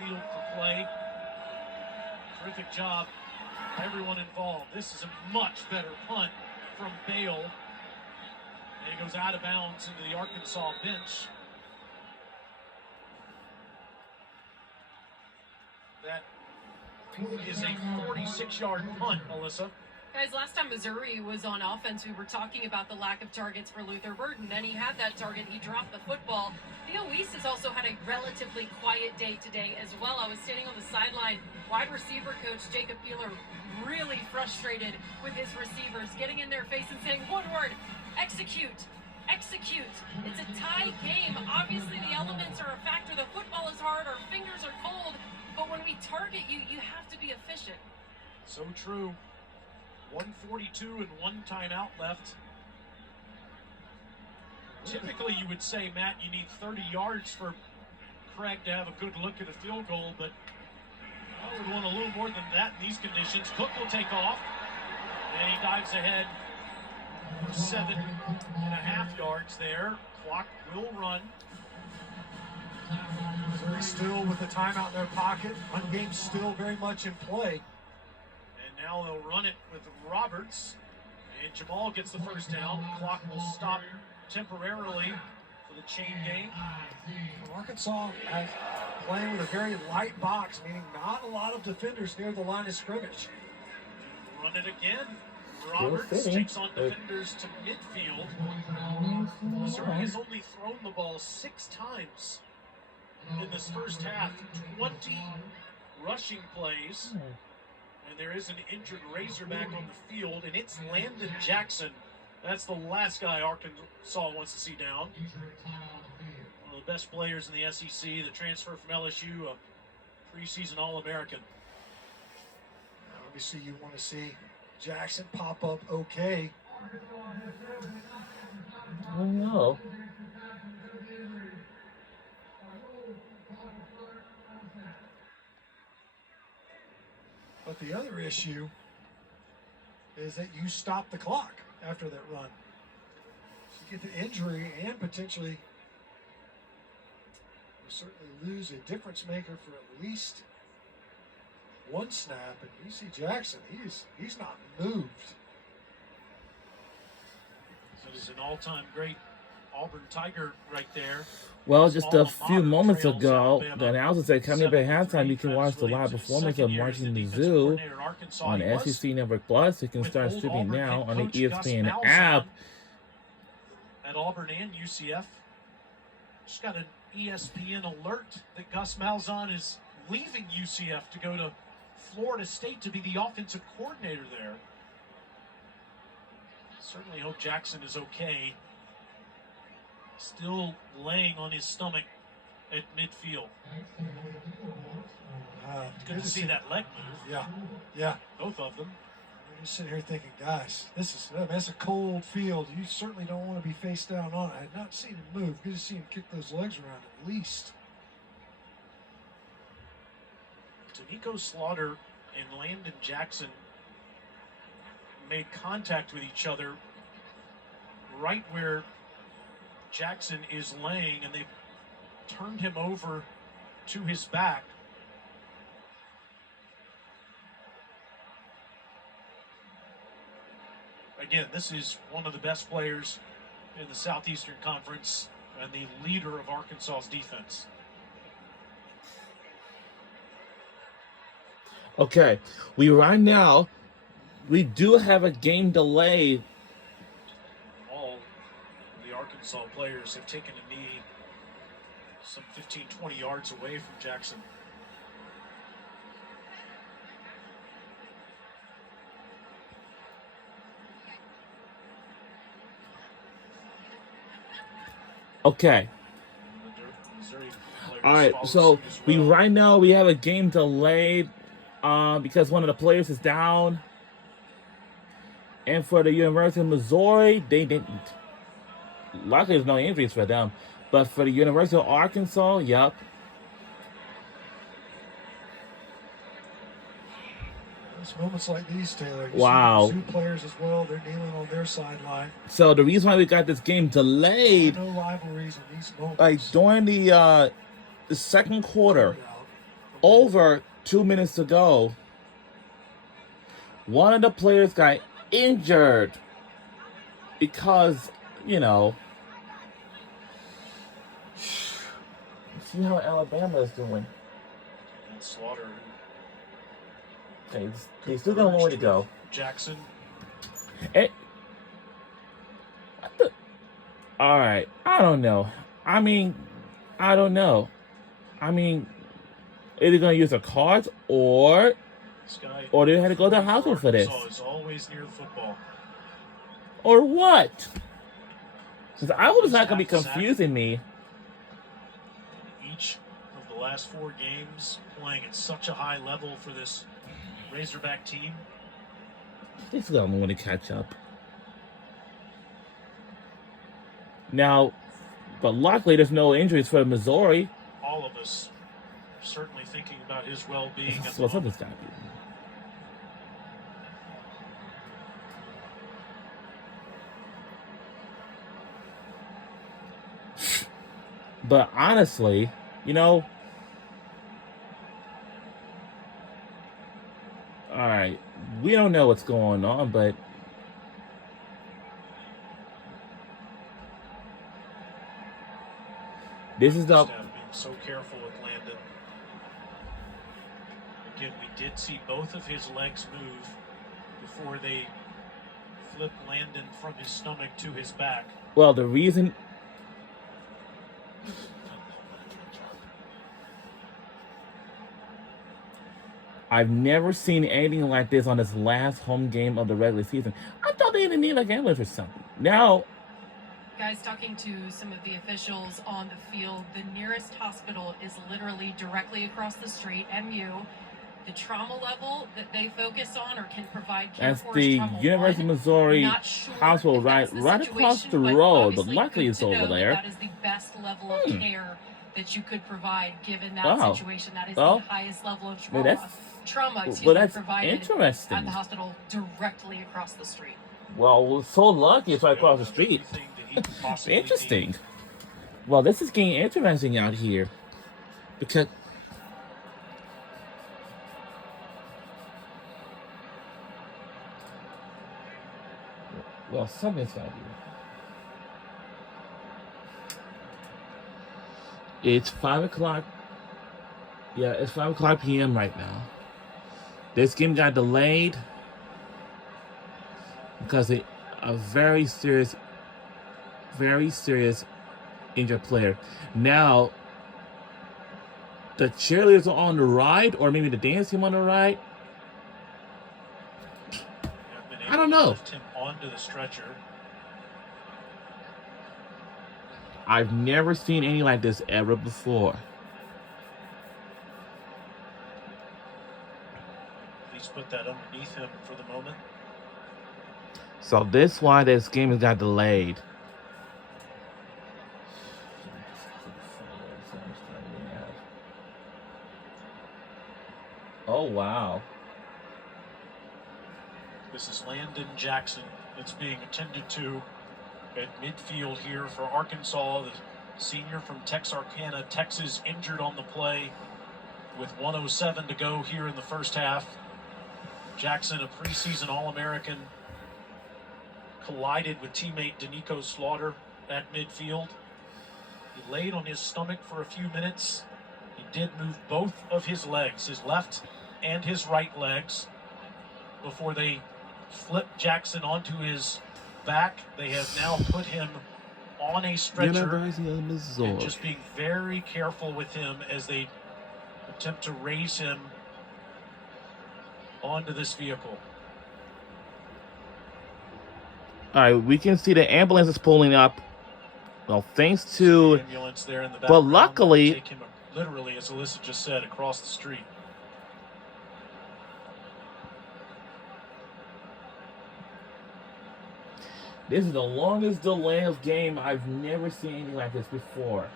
field for play. Terrific job by everyone involved. This is a much better punt from Bale. And he goes out of bounds into the Arkansas bench. That is a 46-yard punt, Melissa. Guys, last time Missouri was on offense, we were talking about the lack of targets for Luther Burden, and he had that target. He dropped the football. Theo Weiss has also had a relatively quiet day today as well. I was standing on the sideline. Wide receiver coach Jacob Peeler really frustrated with his receivers, getting in their face and saying one word: execute. Execute. It's a tie game. Obviously, the elements are a factor. The football is hard. Our fingers are cold. But when we target you, you have to be efficient. So true. 1:42 and one timeout left. Typically, you would say, Matt, you need 30 yards for Craig to have a good look at a field goal, but I would want a little more than that in these conditions. Cook will take off, and he dives ahead for 7.5 yards there. Clock will run. Missouri still with the timeout in their pocket. Run game still very much in play. And now they'll run it with Roberts. And Jamal gets the first down. The clock will stop temporarily for the chain game. Arkansas playing with a very light box, meaning not a lot of defenders near the line of scrimmage. Run it again. Roberts takes on defenders to midfield. Missouri has only thrown the ball 6 times in this first half. 20 rushing plays. And there is an injured Razorback on the field, and it's Landon Jackson. That's the last guy Arkansas wants to see down. One of the best players in the SEC, the transfer from LSU, a preseason All-American. Obviously, you want to see Jackson pop up okay. I don't know. But the other issue is that you stop the clock after that run. So you get the injury and potentially you certainly lose a difference maker for at least one snap. And you see Jackson, he's not moved. So this is an all-time great Auburn Tiger right there. Well, just a few moments ago, the announcer said coming up at halftime, you can watch the live performance of Marching Mizzou on SEC Network Plus. You can start streaming now on the ESPN app. At Auburn and UCF. Just got an ESPN alert that Gus Malzahn is leaving UCF to go to Florida State to be the offensive coordinator there. Certainly hope Jackson is okay. Still laying on his stomach at midfield. Good to see that leg move. Yeah. Both of them. You're just sitting here thinking, guys, that's a cold field. You certainly don't want to be face down on it. I had not seen him move. Good to see him kick those legs around at least. D'Amico Slaughter and Landon Jackson made contact with each other right where Jackson is laying, and they've turned him over to his back. Again, this is one of the best players in the Southeastern Conference and the leader of Arkansas's defense. Okay, right now, we do have a game delay. All the Arkansas players have taken a knee some 15, 20 yards away from Jackson. Okay. All right, so right now we have a game delayed because one of the players is down. And for the University of Missouri, they didn't. Luckily, there's no injuries for them. But for the University of Arkansas, yep. It's moments like these, Taylor. Wow. Two players as well. They're kneeling on their sideline. So the reason why we got this game delayed, no rivalries in these moments. like during the second quarter, over 2 minutes to go, one of the players got injured because, see how Alabama is doing. And Slaughter. Okay, they still got a long way to go. Jackson. All right, I don't know. I don't know. Either gonna use their cards or they had to go to the hospital for this. Is always near the football. Or what? Because I was not gonna be confusing me. Each of the last 4 games playing at such a high level for this Razorback team. They still got more to catch up. Now, but luckily there's no injuries for Missouri. All of us are certainly thinking about his well-being. Well, something's got to be. But honestly, all right, we don't know what's going on, but this is the... Being so careful with Landon. Again, we did see both of his legs move before they flipped Landon from his stomach to his back. Well, the reason... I've never seen anything like this on this last home game of the regular season. I thought they didn't need like ambulance or something. Now... Guys, talking to some of the officials on the field, the nearest hospital is literally directly across the street, MU. The trauma level that they focus on or can provide care that's for the is trauma University of 1. Missouri Sure Hospital, right across the road, but luckily it's over there. That is the best level of care that you could provide given that situation. That is the highest level of trauma provided interesting. at the hospital directly across the street. Well, we're so lucky it's right across the street. Interesting. Well, this is getting interesting out here. Because... Well, something's got to be. It's 5 o'clock. Yeah, it's 5 o'clock p.m. right now. This game got delayed because a very serious injured player. Now, the cheerleaders are on the ride, or maybe the dance team on the ride. I don't know. Lift him onto the stretcher. I've never seen any like this ever before. Please put that underneath him for the moment. So this is why this game has got delayed. Oh, wow. This is Landon Jackson that's being attended to at midfield here for Arkansas. The senior from Texarkana, Texas, injured on the play with 1:07 to go here in the first half. Jackson, a preseason All-American, collided with teammate Danico Slaughter at midfield. He laid on his stomach for a few minutes. He did move both of his legs, his left and his right legs, before they flipped Jackson onto his back. They have now put him on a stretcher and just being very careful with him as they attempt to raise him onto this vehicle. All right, we can see the ambulance is pulling up. Well, thanks to the ambulance there in the but luckily, take him literally, as Alyssa just said, across the street. This is the longest delay of game. I've never seen anything like this before.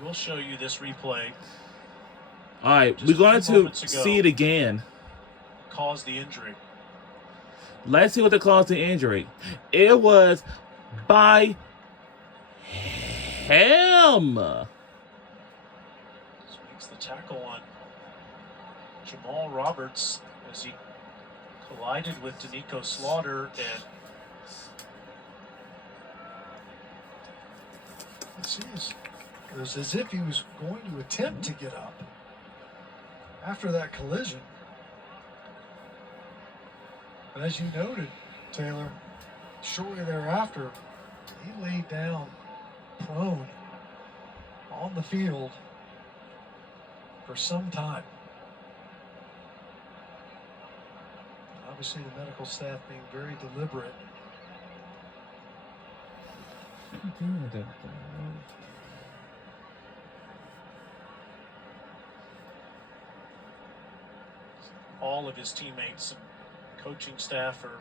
We will show you this replay. All right, we're going to see it again. Caused the injury. Let's see what caused the injury. It was by him. This makes the tackle on Jamal Roberts as he collided with Danico Slaughter, and it was as if he was going to attempt to get up after that collision. But as you noted, Taylor, shortly thereafter, he laid down prone on the field for some time. Obviously, the medical staff being very deliberate. All of his teammates and coaching staff are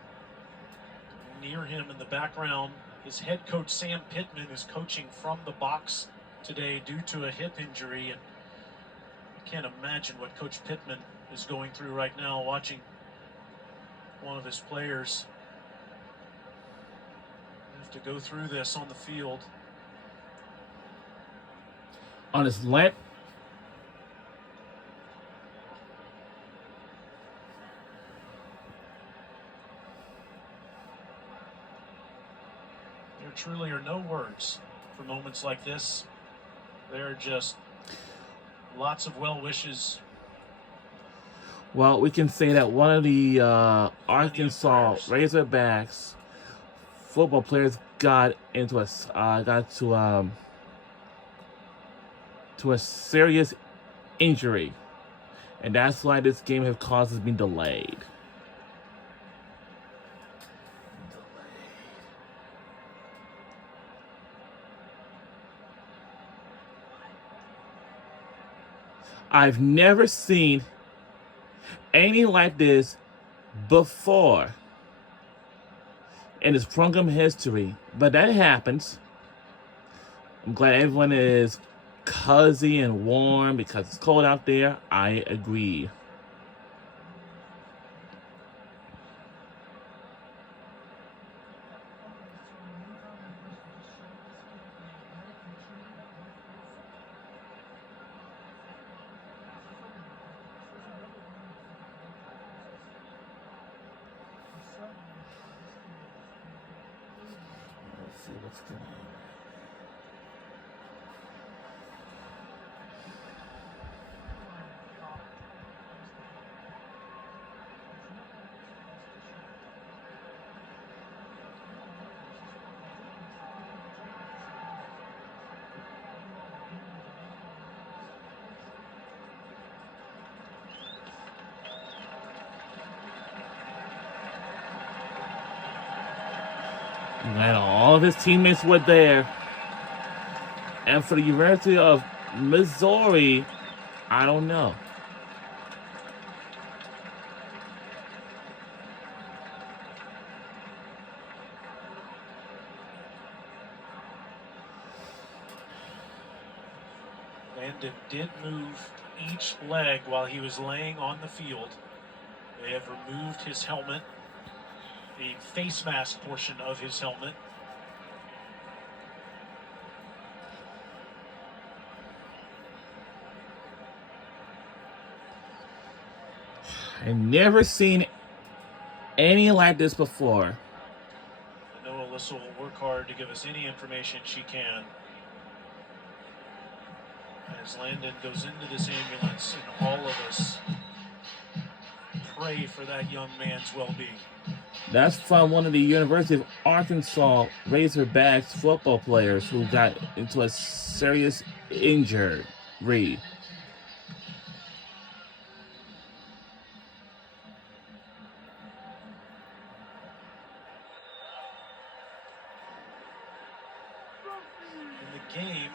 near him in the background. His head coach, Sam Pittman, is coaching from the box today due to a hip injury, and I can't imagine what Coach Pittman is going through right now, watching one of his players have to go through this on the field. On his left. There truly are no words for moments like this. There are just lots of well wishes. Well, we can say that one of the Arkansas Razorbacks football players got to a serious injury, and that's why this game has been delayed. I've never seen anything like this before in its program history, but that happens. I'm glad everyone is cozy and warm because it's cold out there. I agree. Let's see what's going on. And all of his teammates were there. And for the University of Missouri, I don't know. Landon did move each leg while he was laying on the field. They have removed his helmet, the face mask portion of his helmet. I've never seen any like this before. I know Alyssa will work hard to give us any information she can as Landon goes into this ambulance, and all of us pray for that young man's well-being. That's from one of the University of Arkansas Razorbacks football players who got into a serious injury. In the game,